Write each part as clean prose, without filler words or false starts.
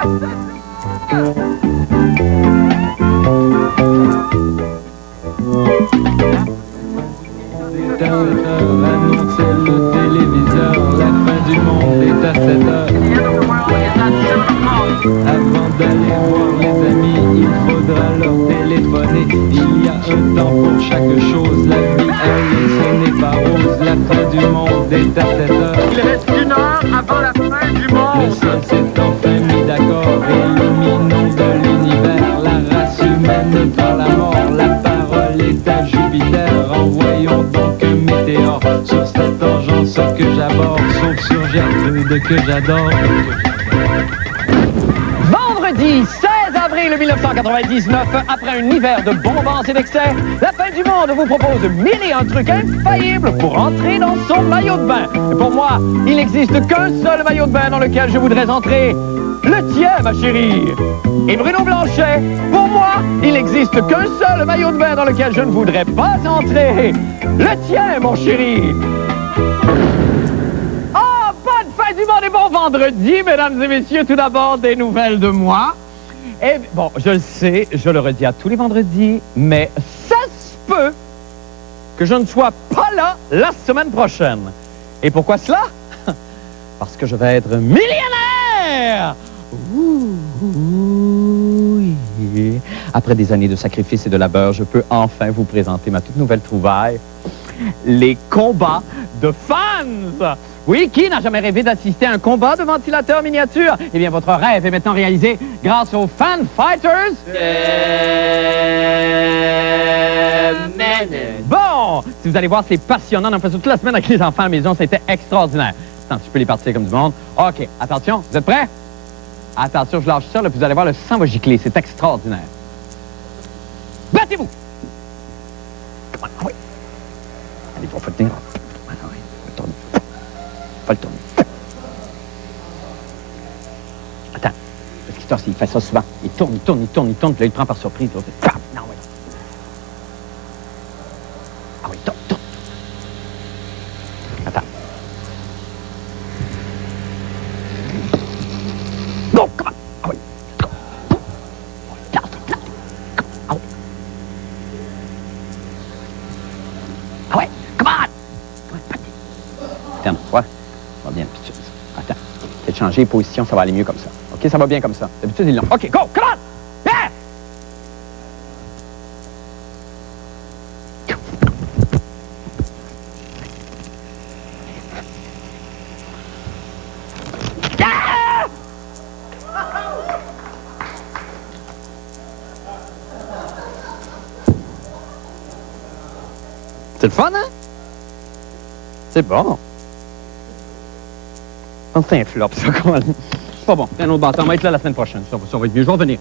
Annonçait le téléviseur, la fin du monde est à 7 heures. Avant d'aller voir les amis, il faudra leur téléphoner. Il y a un temps pour chaque chose, la vie elle ce n'est pas rose. La fin du monde est à 7 heures. Il reste 1 heure avant la fin du monde. Le ciel s'est enfin mis d'accord, illuminons de l'univers la race humaine par la mort. La parole est à Jupiter, envoyons donc un météore sur cette engeance que j'aborde, sauf sur Gertrude que j'adore. Vendredi 16 avril 1999, après un hiver de bonbons et d'excès, la fin du monde vous propose 1001 trucs infaillibles pour entrer dans son maillot de bain. Et pour moi, il n'existe qu'un seul maillot de bain dans lequel je voudrais entrer. Le tien, ma chérie. Et Bruno Blanchet, pour moi, il n'existe qu'un seul maillot de bain dans lequel je ne voudrais pas entrer. Le tien, mon chéri. Oh, bonne fin du monde et bon vendredi, mesdames et messieurs. Tout d'abord, des nouvelles de moi. Et bon, je le sais, je le redis à tous les vendredis, mais ça se peut que je ne sois pas là la semaine prochaine. Et pourquoi cela? Parce que je vais être millionnaire! Oui. Après des années de sacrifices et de labeur, je peux enfin vous présenter ma toute nouvelle trouvaille, les combats de fans. Oui, qui n'a jamais rêvé d'assister à un combat de ventilateur miniature? Eh bien, votre rêve est maintenant réalisé grâce aux Fan Fighters. Bon, si vous allez voir, c'est passionnant. On a fait ça toute la semaine avec les enfants à la maison. C'était extraordinaire. Attends, tu peux les partir comme du monde. OK, attention, vous êtes prêts? Attention, je lâche ça, là, puis vous allez voir, le sang va gicler. C'est extraordinaire. Battez-vous! Ah oui. Allez, faut le tenir. Ah oui, faut le tourner. Faut le tourner. Attends, parce qu'il fait ça souvent. Il tourne, puis là, il prend par surprise. Là, pam! Non, oui. Ah oui, tourne. Attends. Go, come on. Ah oui. Go. Là. Ah oui. Ah ouais, come on. Attends, ouais. Ça va bien, puis attends. Peut-être changer de position, ça va aller mieux comme ça. OK, ça va bien comme ça. D'habitude, ils l'ont. OK, go, come on. Yeah! C'est le fun, hein? C'est bon. C'est un flop, ça, quand même. C'est pas bon. C'est un autre bâton. On va être là la semaine prochaine. Ça va être mieux. Je vais revenir.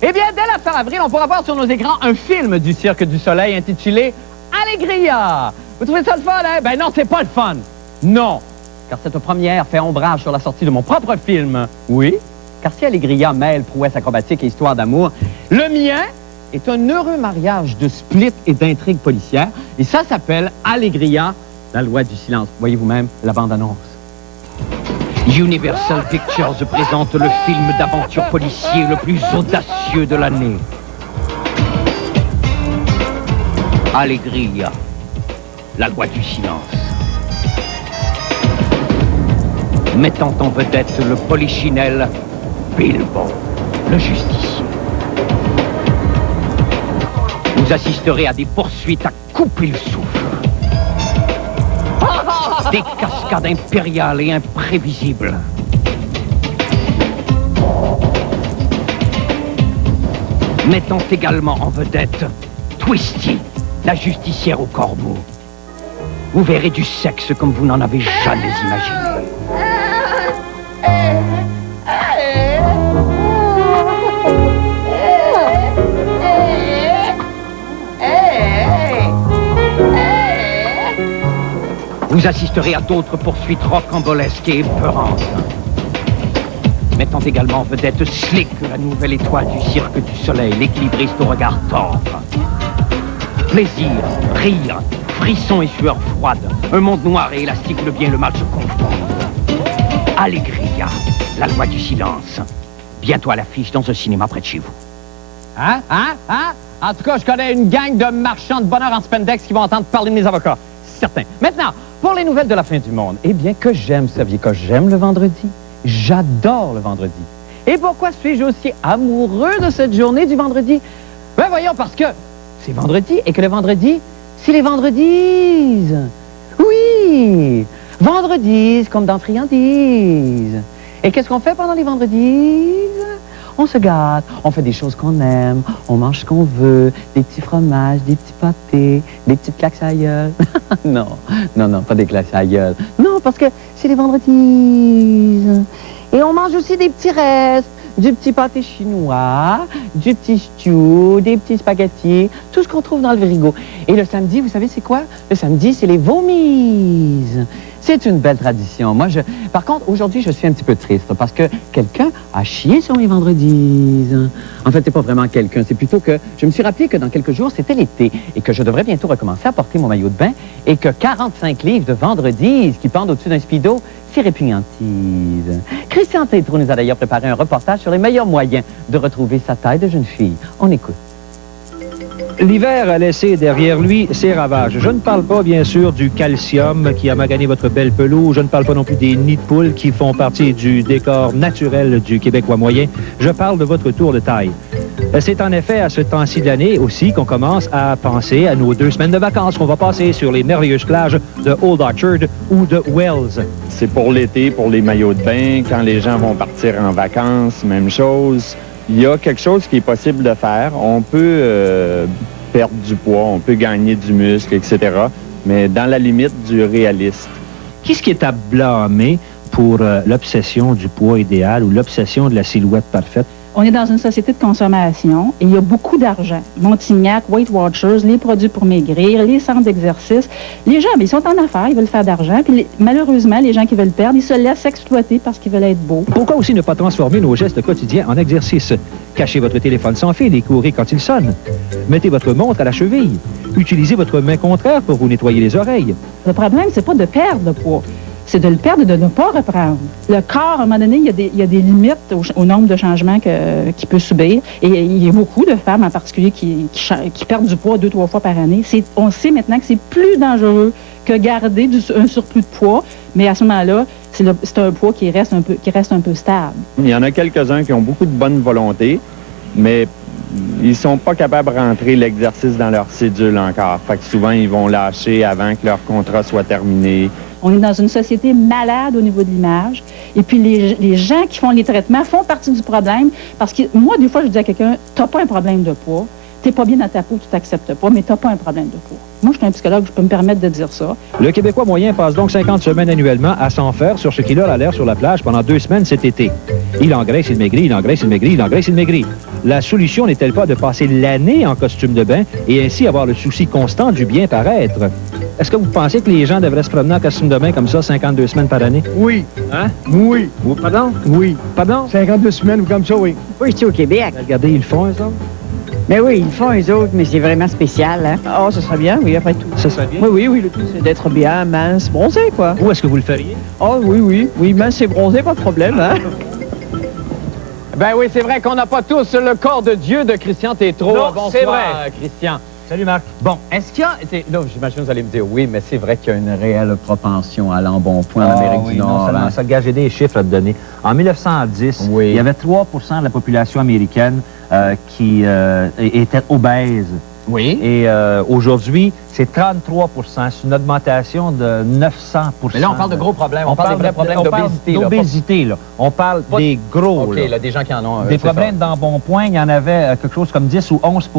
Eh bien, dès la fin avril, on pourra voir sur nos écrans un film du Cirque du Soleil intitulé Allegria. Vous trouvez ça le fun, hein? Ben non, c'est pas le fun. Non. Car cette première fait ombrage sur la sortie de mon propre film. Oui. Car si Allegria mêle prouesse acrobatique et histoire d'amour, le mien est un heureux mariage de split et d'intrigue policière. Et ça s'appelle Allegria, la loi du silence. Voyez vous-même la bande-annonce. Universal Pictures présente le film d'aventure policier le plus audacieux de l'année. Allegria, la loi du silence. Mettant en vedette le polichinelle Bilbo, le justicier. Vous assisterez à des poursuites à couper le souffle. Des cascades impériales et imprévisibles. Mettant également en vedette Twisty, la justicière au corbeau. Vous verrez du sexe comme vous n'en avez jamais imaginé. Vous assisterez à d'autres poursuites rocambolesques et épeurantes. Mettant également en vedette Slick, la nouvelle étoile du Cirque du Soleil, l'équilibriste au regard tendre. Plaisir, rire, frissons et sueur froide. Un monde noir et élastique où le bien et le mal se confondent. Allegria, la loi du silence. bientôt à l'affiche dans un cinéma près de chez vous. Hein? En tout cas, je connais une gang de marchands de bonheur en spandex qui vont entendre parler de mes avocats. Certain. Maintenant, pour les nouvelles de la fin du monde, eh bien, que j'aime, saviez que j'aime le vendredi? J'adore le vendredi. Et pourquoi suis-je aussi amoureux de cette journée du vendredi? Ben voyons, parce que c'est vendredi et que le vendredi, c'est les vendredis. Oui, vendredis comme dans friandises. Et qu'est-ce qu'on fait pendant les vendredis? On se gâte, on fait des choses qu'on aime, on mange ce qu'on veut, des petits fromages, des petits pâtés, des petites claques à la gueule. Non, pas des claques à la gueule. Non, parce que c'est les vendredis. Et on mange aussi des petits restes, du petit pâté chinois, du petit stew, des petits spaghettis, tout ce qu'on trouve dans le frigo. Et le samedi, vous savez c'est quoi? Le samedi, c'est les vomis. C'est une belle tradition. Par contre, aujourd'hui, je suis un petit peu triste parce que quelqu'un a chié sur mes vendredis. En fait, c'est pas vraiment quelqu'un. C'est plutôt que je me suis rappelé que dans quelques jours, c'était l'été et que je devrais bientôt recommencer à porter mon maillot de bain et que 45 livres de vendredis qui pendent au-dessus d'un speedo, c'est répugnantise. Christian Tétrault nous a d'ailleurs préparé un reportage sur les meilleurs moyens de retrouver sa taille de jeune fille. On écoute. L'hiver a laissé derrière lui ses ravages. Je ne parle pas, bien sûr, du calcium qui a magané votre belle pelouse. Je ne parle pas non plus des nids de poules qui font partie du décor naturel du Québécois moyen. Je parle de votre tour de taille. C'est en effet à ce temps-ci de l'année aussi qu'on commence à penser à nos 2 semaines de vacances qu'on va passer sur les merveilleuses plages de Old Orchard ou de Wells. C'est pour l'été, pour les maillots de bain, quand les gens vont partir en vacances, même chose. Il y a quelque chose qui est possible de faire. On peut perdre du poids, on peut gagner du muscle, etc., mais dans la limite du réaliste. Qu'est-ce qui est à blâmer pour l'obsession du poids idéal ou l'obsession de la silhouette parfaite? On est dans une société de consommation et il y a beaucoup d'argent. Montignac, Weight Watchers, les produits pour maigrir, les centres d'exercice. Les gens, ils sont en affaires, ils veulent faire d'argent. Puis malheureusement, les gens qui veulent perdre, ils se laissent exploiter parce qu'ils veulent être beaux. Pourquoi aussi ne pas transformer nos gestes quotidiens en exercice? Cachez votre téléphone sans fil et courez quand il sonne. Mettez votre montre à la cheville. Utilisez votre main contraire pour vous nettoyer les oreilles. Le problème, c'est pas de perdre le poids. C'est de le perdre et de ne pas reprendre. Le corps, à un moment donné, il y a des limites au nombre de changements qu'il peut subir. Et il y a beaucoup de femmes en particulier qui perdent du poids 2-3 fois par année. On sait maintenant que c'est plus dangereux que garder un surplus de poids, mais à ce moment-là, c'est un poids qui reste un peu stable. Il y en a quelques-uns qui ont beaucoup de bonne volonté, mais ils sont pas capables de rentrer l'exercice dans leur cédule encore. Fait que souvent, ils vont lâcher avant que leur contrat soit terminé. On est dans une société malade au niveau de l'image. Et puis, les gens qui font les traitements font partie du problème. Parce que moi, des fois, je dis à quelqu'un, t'as pas un problème de poids. T'es pas bien dans ta peau, tu t'acceptes pas, mais t'as pas un problème de poids. Moi, je suis un psychologue, je peux me permettre de dire ça. Le Québécois moyen passe donc 50 semaines annuellement à s'en faire sur ce qu'il a l'air sur la plage pendant 2 semaines cet été. Il engraisse, il maigrit, il engraisse, il maigrit, il engraisse, il maigrit. La solution n'est-elle pas de passer l'année en costume de bain et ainsi avoir le souci constant du bien paraître? Est-ce que vous pensez que les gens devraient se promener en costume de bain comme ça 52 semaines par année? Oui. Hein? Oui. Pardon? Oui. Pardon? 52 semaines ou comme ça, oui. Oui, je suis au Québec. Regardez, ils le font, eux autres? Mais oui, ils le font, eux autres, mais c'est vraiment spécial, hein? Ah, ce serait bien, oui, après tout. Ça serait bien? Oui, le tout, c'est d'être bien, mince, bronzé, quoi. Où est-ce que vous le feriez? Ah, oui, mince et bronzé, pas de problème, hein? Ben oui, c'est vrai qu'on n'a pas tous le corps de Dieu de Christian Tétrault. Non, Bonsoir, c'est vrai. Christian. Salut, Marc. Bon, est-ce qu'il y a... Là, j'imagine que vous allez me dire, oui, mais c'est vrai qu'il y a une réelle propension à l'embonpoint en Amérique du Nord. Non seulement ça, gars, j'ai des chiffres à te donner. En 1910, Oui. il y avait 3 de la population américaine qui était obèse. Oui. Et aujourd'hui, c'est 33 C'est une augmentation de 900 Mais là, on parle de gros problèmes. On parle des vrais problèmes d'obésité. là, pas- d'obésité, là. On parle Pas- des gros, OK, là. là, des gens qui en ont... Des c'est problèmes d'embonpoint, il y en avait quelque chose comme 10 ou 11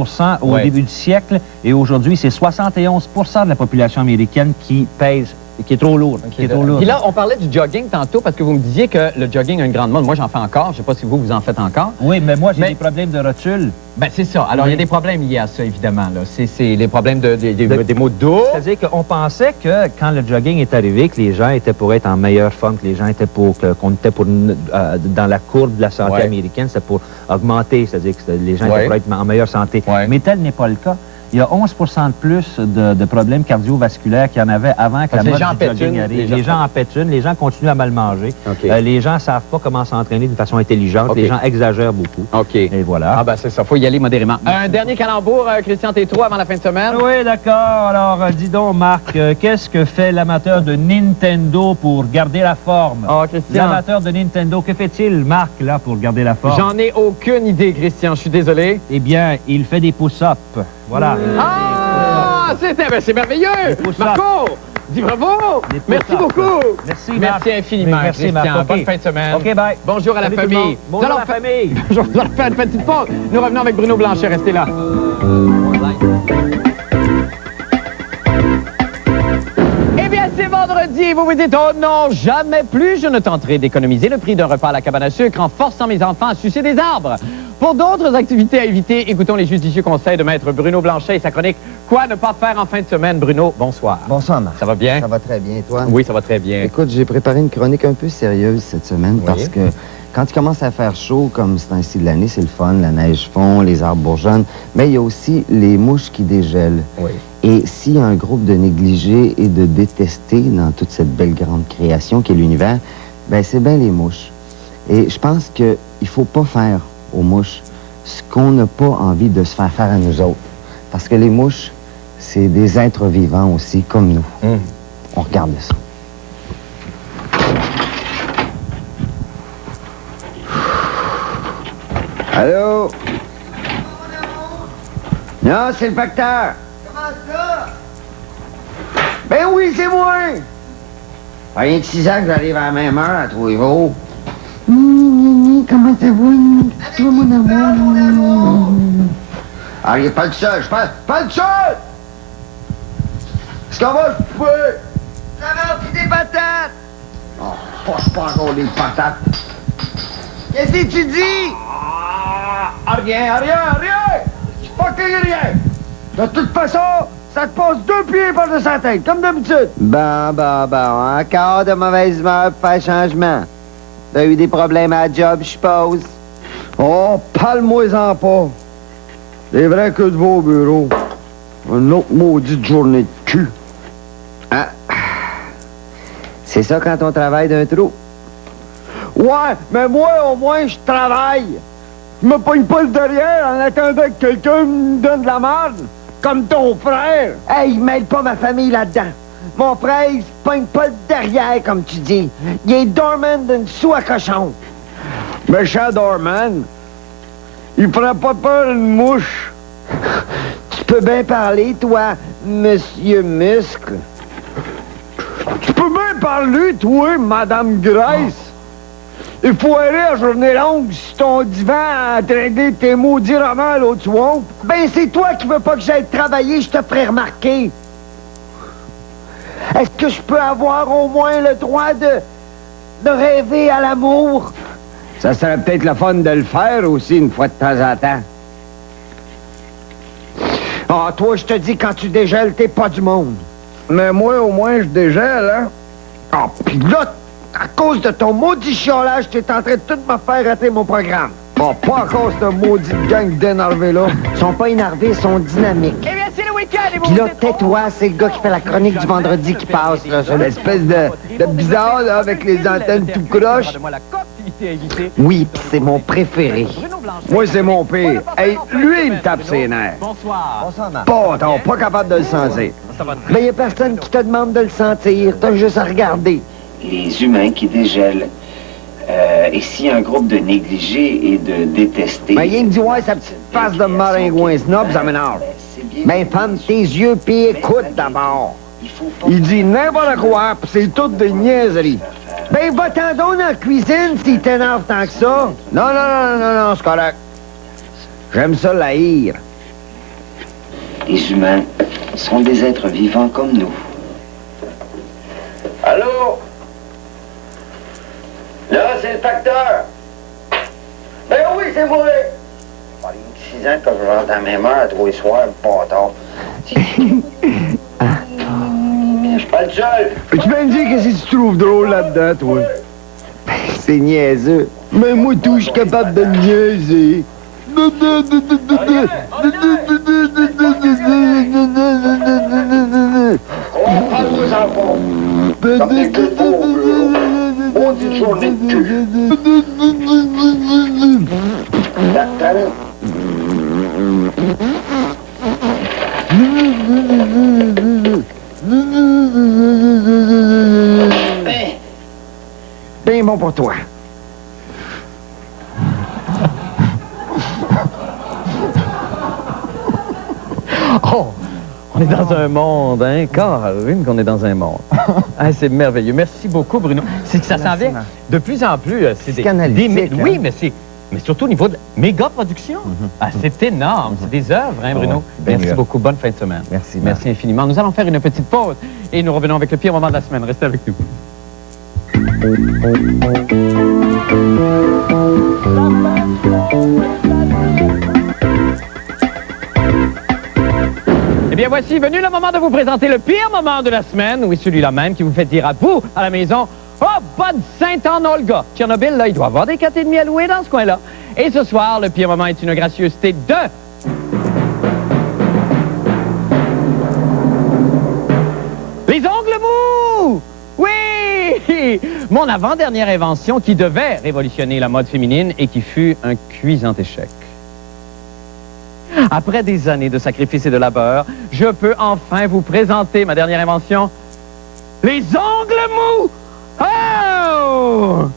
au Ouais. début du siècle. Et aujourd'hui, c'est 71 de la population américaine qui pèse, qui est trop lourde. Qui est trop lourde. Puis là, on parlait du jogging tantôt parce que vous me disiez que le jogging a une grande mode. Moi, j'en fais encore. Je sais pas si vous en faites encore. Oui, mais moi, j'ai Mais- des problèmes de rotule. Ben, c'est ça. Alors, il y a des problèmes liés à ça, évidemment. Là. C'est les problèmes des mots de dos. C'est-à-dire qu'on pensait que quand le jogging est arrivé, que les gens étaient pour être en meilleure forme, que les gens étaient qu'on était pour dans la courbe de la santé Ouais. américaine, c'est pour augmenter, c'est-à-dire que les gens Ouais. étaient pour être en meilleure santé. Ouais. Mais tel n'est pas le cas. il y a 11 de plus de problèmes cardiovasculaires qu'il y en avait avant que Parce la que les gens mode en du pètent jogging une, arrive. les Les gens- gens en pètent une, les gens continuent à mal manger. OK. Les gens ne savent pas comment s'entraîner d'une façon intelligente. OK. Les gens exagèrent beaucoup. OK. Et voilà. Ah ben c'est ça, faut y aller modérément. Un dernier calembour, Christian Tétrault, avant la fin de semaine. Oui, d'accord. Alors, dis donc, Marc, qu'est-ce que fait l'amateur de Nintendo pour garder la forme? Oh, Christian. L'amateur de Nintendo, que fait-il, Marc, là, pour garder la forme? J'en ai aucune idée, Christian, je suis désolé. Eh bien, il fait des push-ups. Voilà. Ah, c'est merveilleux! push-ups. Marco, dis bravo! Des Merci push-ups. beaucoup! Merci, Marc. Merci infiniment, Merci, Christian. Marc. OK. Bonne fin de semaine. OK, bye. Bonjour à la Salut tout le famille. monde. Bonjour à la famille. Bonjour, nous allons faire une petite pause. Nous revenons avec Bruno Blanchet, restez là. Eh bien, c'est vendredi. Vous vous dites, oh non, jamais plus je ne tenterai d'économiser le prix d'un repas à la cabane à sucre en forçant mes enfants à sucer des arbres. Pour d'autres activités à éviter, écoutons les judicieux conseils de maître Bruno Blanchet et sa chronique « Quoi ne pas faire en fin de semaine ». Bruno, bonsoir. Bonsoir, Marc. Ça va bien? Ça va très bien, et toi? Oui, ça va très bien. Écoute, j'ai préparé une chronique un peu sérieuse cette semaine parce que quand il commence à faire chaud, comme c'est ainsi de l'année, c'est le fun, la neige fond, les arbres bourgeonnent, mais il y a aussi les mouches qui dégèlent. Oui. Et s'il y a un groupe de négligés et de détestés dans toute cette belle grande création qu'est l'univers, ben c'est bien les mouches. Et je pense qu'il ne faut pas faire aux mouches ce qu'on n'a pas envie de se faire faire à nous autres. Parce que les mouches, c'est des êtres vivants aussi, comme nous. On regarde ça. Allô? Non, c'est le facteur. Comment ça? Ben oui, c'est moi. Rien de 6 ans que j'arrive à la même heure à tous les jours. Comment ça va? Toi, mon amour. Ah, il n'est pas le seul, je pense. Pas le seul! Est-ce qu'on va se couper? Ça va aussi des patates! Oh, poche pas encore des patates. Qu'est-ce que tu dis? Rien! Je pas qu'il y ait rien! De toute façon, ça te passe 2 pieds par-dessus la tête, comme d'habitude. Bon. Encore de mauvaise humeur pour faire changement. T'as eu des problèmes à la job, je suppose. Oh, parle-moi-en pas. C'est vrai que de vos bureaux. Une autre maudite journée de cul. Ah. C'est ça quand on travaille d'un trou. Ouais, mais moi, au moins, je travaille. Je me pogne pas le derrière en attendant que quelqu'un me donne de la merde. Comme ton frère. Hey, mêle pas ma famille là-dedans. Mon frère, il se pogne pas le derrière, comme tu dis. Il est dormant d'une soie cochon. Méchant dormant. Il ferait pas peur une mouche. Tu peux bien parler, toi, Monsieur Muscle. Tu peux bien parler, toi, Madame Grace. Il faut aller à journée longue sur ton divan à traîner tes maudits romans à l'autre swamp. Ben, c'est toi qui veux pas que j'aille travailler, je te ferai remarquer. Est-ce que je peux avoir au moins le droit de rêver à l'amour? Ça serait peut-être le fun de le faire aussi une fois de temps en temps. Ah, toi, je te dis, quand tu dégèles, t'es pas du monde. Mais moi, au moins, je dégèle, hein? Ah, pis là, à cause de ton maudit chiolage, t'es en train de tout me faire rater mon programme. Bon, pas à cause de maudite gang d'énervés, là. Ils sont pas énervés, ils sont dynamiques. Eh bien, c'est le week-end et vous Puis là, vous dites, tais-toi, c'est le gars qui fait la chronique du vendredi qui passe, là. C'est une espèce de bizarre, là, avec les antennes tout croche. Demande-moi la activité à éviter. Oui, pis c'est mon préféré. Bruno Blanchet. Moi, c'est mon pire. Hey, lui, il me tape ses nerfs. Bonsoir. Pas, t'es pas capable de le sentir. Mais y a personne qui te demande de le sentir. T'as juste à regarder. Les humains qui dégèlent. Et si un groupe de négligés et de détestés... Ben, il me dit, ouais, sa petite face de maringouin snob, ça m'énerve. Ben, ferme tes yeux pis écoute d'abord. Il dit n'importe quoi, pis c'est toutes des niaiseries. Ben, va-t'en donc dans la cuisine s'il t'énerve tant que ça. Non, c'est correct. J'aime ça l'haïr. Les humains sont des êtres vivants comme nous. Allô? Là, c'est le facteur. Ben oui, c'est moi. Pas les 6 ans que je rentre à la même heure à tous les soirs, bâtard. Je suis pas le seul. Tu viens me dire qu'est-ce que tu trouves drôle là-dedans, toi? C'est niaiseux. Mais moi, tout, je suis capable de niaiser. avant. Ça fait que pour maudite journée de cul. Ben bon pour toi. Oh, on est dans un monde, hein, Caroline, qu'on est dans un monde. Ah, c'est merveilleux. Merci beaucoup, Bruno. C'est que ça s'en vient de plus en plus. C'est Psychanalytique, hein? Oui, mais surtout au niveau de méga production. Ah, c'est énorme. C'est des œuvres, hein, Bruno. Merci beaucoup. Bonne fin de semaine. Merci. Merci infiniment. Nous allons faire une petite pause et nous revenons avec le pire moment de la semaine. Restez avec nous. Eh bien, voici venu le moment de vous présenter le pire moment de la semaine. Oui, celui-là même qui vous fait dire à vous, à la maison, « Oh, bonne Sainte-Anne-Olga! » Tchernobyl, là, il doit y avoir des 4,5 à louer dans ce coin-là. Et ce soir, le pire moment est une gracieuseté de... Les ongles mous! Oui! Mon avant-dernière invention qui devait révolutionner la mode féminine et qui fut un cuisant échec. Après des années de sacrifices et de labeur, je peux enfin vous présenter ma dernière invention, les ongles mous! Oh!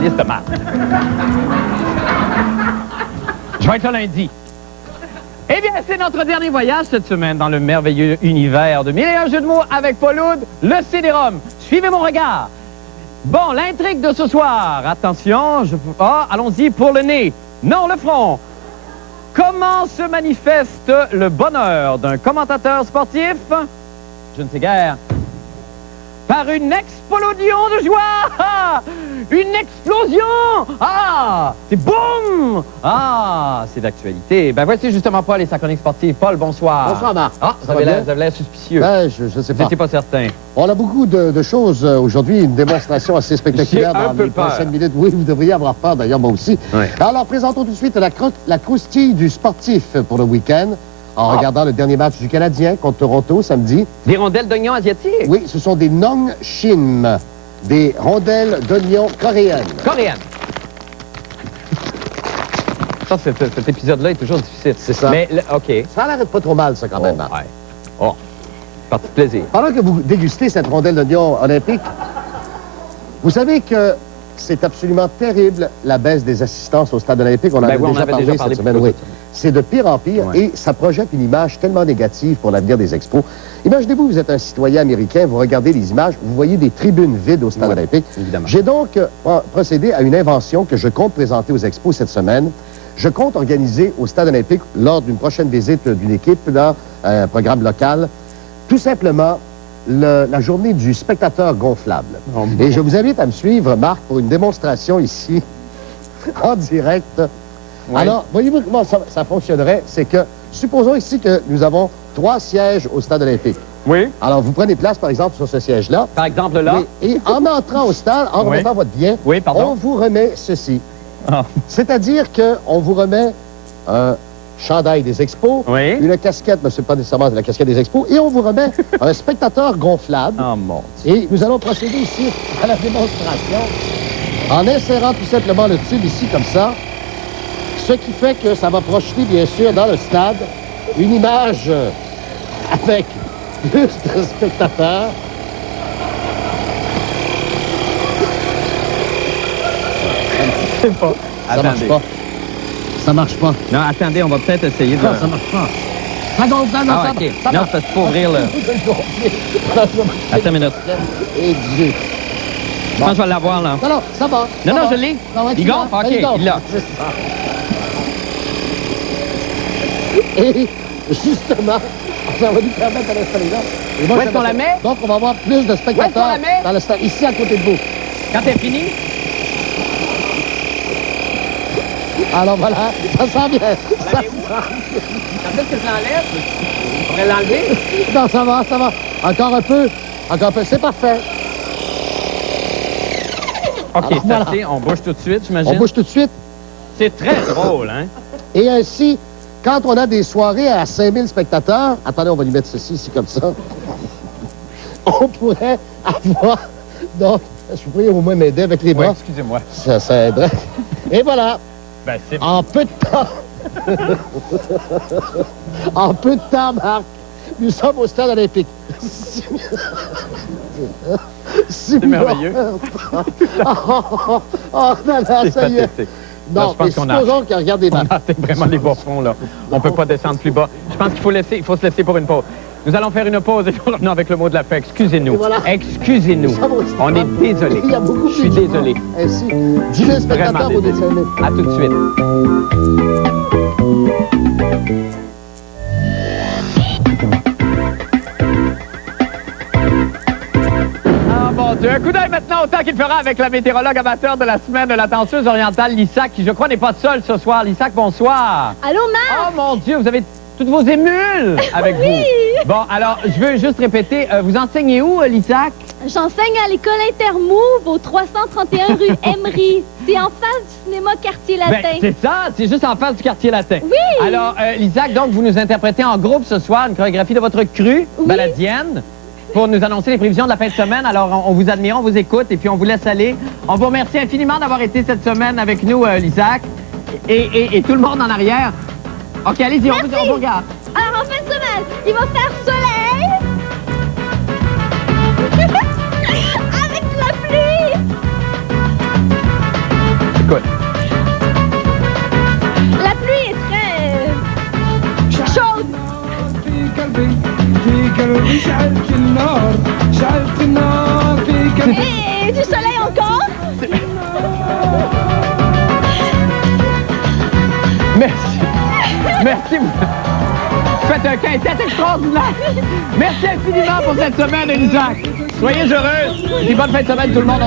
De marde. Je vais être là lundi. Eh bien, c'est notre dernier voyage cette semaine dans le merveilleux univers de 1001 jeux de mots avec Paul Oud, le CD-ROM. Suivez mon regard. Bon, l'intrigue de ce soir. Attention, allons-y pour le nez. Non, le front. Comment se manifeste le bonheur d'un commentateur sportif? Je ne sais guère. Par une explosion de joie! Ah! Une explosion! Ah! C'est boum! Ah! C'est d'actualité. Ben voici justement Paul et sa chronique sportive. Paul, bonsoir. Bonsoir, Marc. Ah, vous avez l'air suspicieux. Ben, je sais Vous pas. n'étiez pas certain. On a beaucoup de choses aujourd'hui, une démonstration assez spectaculaire J'ai un dans peu les peur. prochaines minutes. Oui, vous devriez avoir peur, d'ailleurs, moi aussi. Oui. Alors, présentons tout de suite la croustille du sportif pour le week-end, en regardant le dernier match du Canadien contre Toronto samedi. Des rondelles d'oignons asiatiques? Oui, ce sont des Nong Shin, des rondelles d'oignons coréennes. Coréennes. Ça, cet épisode-là est toujours difficile. C'est ça. Mais, OK. Ça n'arrête pas trop mal, ça, quand même, Marc. Ouais. Oh, partie de plaisir. Pendant que vous dégustez cette rondelle d'oignon olympique, vous savez que c'est absolument terrible, la baisse des assistances au stade olympique. On en a déjà parlé cette semaine. Oui. C'est de pire en pire et ça projette une image tellement négative pour l'avenir des expos. Imaginez-vous, vous êtes un citoyen américain, vous regardez les images, vous voyez des tribunes vides au stade olympique. Évidemment. J'ai donc procédé à une invention que je compte présenter aux expos cette semaine. Je compte organiser au stade olympique, lors d'une prochaine visite d'une équipe, dans un programme local, tout simplement la journée du spectateur gonflable. Oh, bon. Et je vous invite à me suivre, Marc, pour une démonstration ici, en direct. Oui. Alors, voyez-vous comment ça fonctionnerait? C'est que, supposons ici que nous avons 3 sièges au stade olympique. Oui. Alors, vous prenez place, par exemple, sur ce siège-là. Par exemple, là. Oui. Et en entrant au stade, en Oui. remettant votre bien, Oui, pardon. on vous remet ceci. Ah. C'est-à-dire qu'on vous remet un chandail des expos, Oui. une casquette, mais ce n'est pas nécessairement la casquette des expos, et on vous remet un spectateur gonflable. Oh, mon Dieu. Et nous allons procéder ici à la démonstration en insérant tout simplement le tube ici comme ça, ce qui fait que ça va projeter, bien sûr, dans le stade, une image avec plus de spectateurs. pas. Ça marche pas. Ça marche pas. Non, attendez, on va peut-être essayer de... Non, ça marche pas. Ça gonfle, non, Ah, ça, OK. ça Non, marche. c'est parce qu'il faut ouvrir le... Attends une minute. Et Dieu. Je pense que je vais l'avoir, là. Non, ça va. Non, ça non, va. je l'ai. Ça va, Il tu l'as. gonfle? OK, Il gonfle. il l'a. C'est ça. Et justement, ça va nous permettre de l'installer là. Et moi, Où est-ce qu'on la met? Donc, on va avoir plus de Où est-ce spectateurs qu'on la met? dans le stade, ici à côté de vous. Quand c'est fini? Alors voilà, ça sent bien. Ça sent... Quand est-ce que je l'enlève? On pourrait l'enlever? Non, ça va, ça va. Encore un peu. Encore un peu. C'est parfait. OK, Alors, c'est assez. On bouge tout de suite, j'imagine. On bouge tout de suite. C'est très drôle, hein? Et ainsi, quand on a des soirées à 5000 spectateurs, attendez, on va lui mettre ceci ici comme ça, on pourrait avoir, donc, je pourrais au moins m'aider avec les bras. Oui, excusez-moi. Ça aiderait. Et voilà, Ben, c'est... en peu de temps, en peu de temps, Marc, nous sommes au stade olympique. C'est merveilleux. Oh, non, C'est ça y est. pathétique. Non, je pense mais qu'on a... supposons qu'il regarde des On marques. atteint vraiment les bas fonds, là. On peut pas descendre plus bas. Je pense qu'il faut se laisser pour une pause. Nous allons faire une pause et nous revenons avec le mot de la fin. Excusez-nous. Voilà. Excusez-nous. On est désolé. Il y a beaucoup Je suis désolé. Ainsi, 10 000 spectateurs au dessin animé. À tout de suite. Ah, mon Dieu. Un coup d'œil maintenant au temps qu'il fera avec la météorologue amateur de la semaine de la danseuse orientale, Lissac, qui, je crois, n'est pas seule ce soir. Lissac, bonsoir. Allô, Marc? Oh, mon Dieu, vous avez toutes vos émules avec Oui. vous. Bon, alors, je veux juste répéter, vous enseignez où, Lissac? J'enseigne à l'école Intermove au 331 rue Emery. C'est en face du cinéma Quartier Ben, Latin. c'est ça, c'est juste en face du quartier latin. Oui. Alors, Lissac, donc, vous nous interprétez en groupe ce soir une chorégraphie de votre crue baladienne pour nous annoncer les prévisions de la fin de semaine. Alors, on vous admire, on vous écoute et puis on vous laisse aller. On vous remercie infiniment d'avoir été cette semaine avec nous, Lissac, et tout le monde en arrière. OK, allez-y, on vous regarde. Alors, en fin de semaine, il va faire soleil. Avec la pluie. Écoute. La pluie est très chaude. Et du soleil encore. Merci. Merci. Vous faites un quintet extraordinaire. Merci infiniment pour cette semaine, Lissac. Soyez heureux. Et bonne fin de semaine, tout le monde.